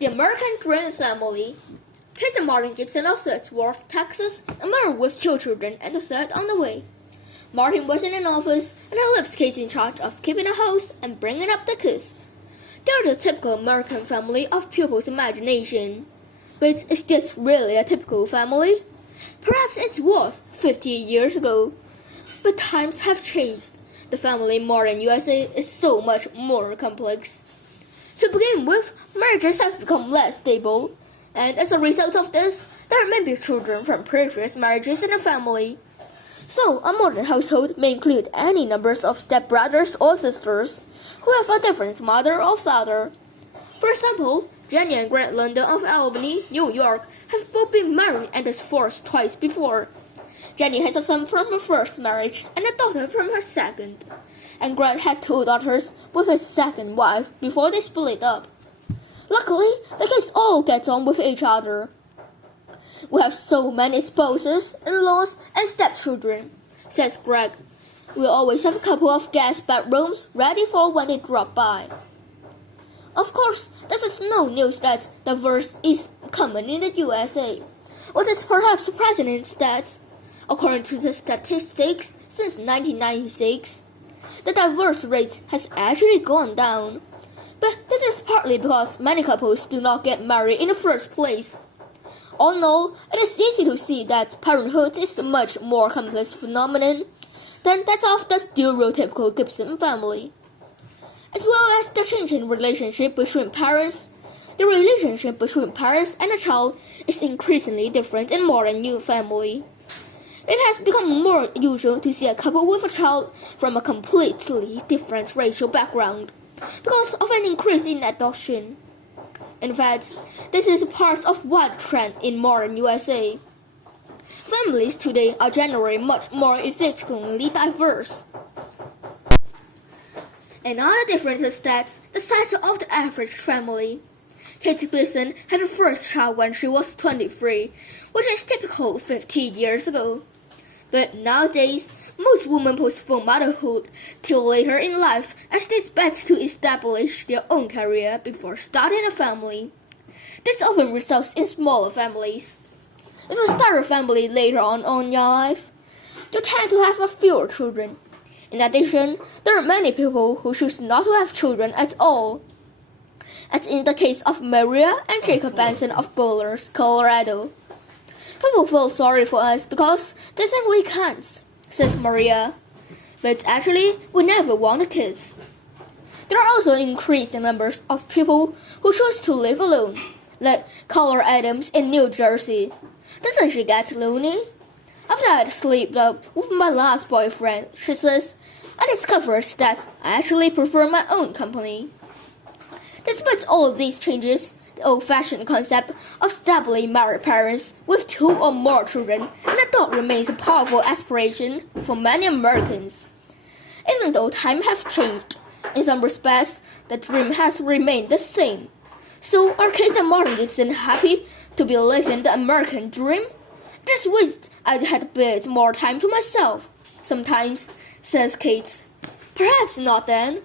The American Dream Family. Kate and Martin Gibson of Fort Worth, Texas, are married with 2 children and a third on the way. Martin was in an office and he leaves Kate in charge of keeping the house and bringing up the kids. They're the typical American family of people's imagination. But is this really a typical family? Perhaps it was 50 years ago. But times have changed. The family in modern USA is so much more complex. To begin with, marriages have become less stable, and as a result of this, there may be children from previous marriages in a family. So, a modern household may include any numbers of stepbrothers or sisters who have a different mother or father. For example, Jenny and Grant London of Albany, New York, have both been married and divorced twice before. Jenny has a son from her first marriage and a daughter from her second, and Grant had 2 daughters with his second wife before they split up. Luckily, the kids all get on with each other. We have so many spouses, in-laws, and stepchildren, says Greg. We always have a couple of guest bedrooms ready for when they drop by. Of course, this is no news that divorce is common in the USA. What is perhaps surprising is that, according to the statistics since 1996, the divorce rate has actually gone down. But this is partly because many couples do not get married in the first place. All in all, it is easy to see that parenthood is a much more complex phenomenon than that of the stereotypical Gibson family. As well as the changing relationship between parents, the relationship between parents and a child is increasingly different in modern new family. It has become more usual to see a couple with a child from a completely different racial background because of an increase in adoption. In fact, this is part of one trend in modern USA. Families today are generally much more ethnically diverse. Another difference is that the size of the average family. Kate Gibson had her first child when she was 23, which is typical 50 years ago. But nowadays, most women postpone motherhood till later in life as they expect to establish their own career before starting a family. This often results in smaller families. If you start a family later on in your life, you tend to have a fewer children. In addition, there are many people who choose not to have children at all, as in the case of Maria and Jacob Benson of Boulder, Colorado. People feel sorry for us because they think we can't, says Maria. But actually, we never want kids. There are also increasing numbers of people who choose to live alone, like Carla Adams in New Jersey. Doesn't she get lonely? After I had slept up with my last boyfriend, she says, I discovered that I actually prefer my own company. Despite all of these changes, the old-fashioned concept of stably married parents with 2 or more children and a dog remains a powerful aspiration for many Americans. Even though times have changed, in some respects, the dream has remained the same. So are Kate and Martin Gibson happy to be living the American dream? Just wish I had a bit more time to myself. Sometimes, says Kate. Perhaps not then.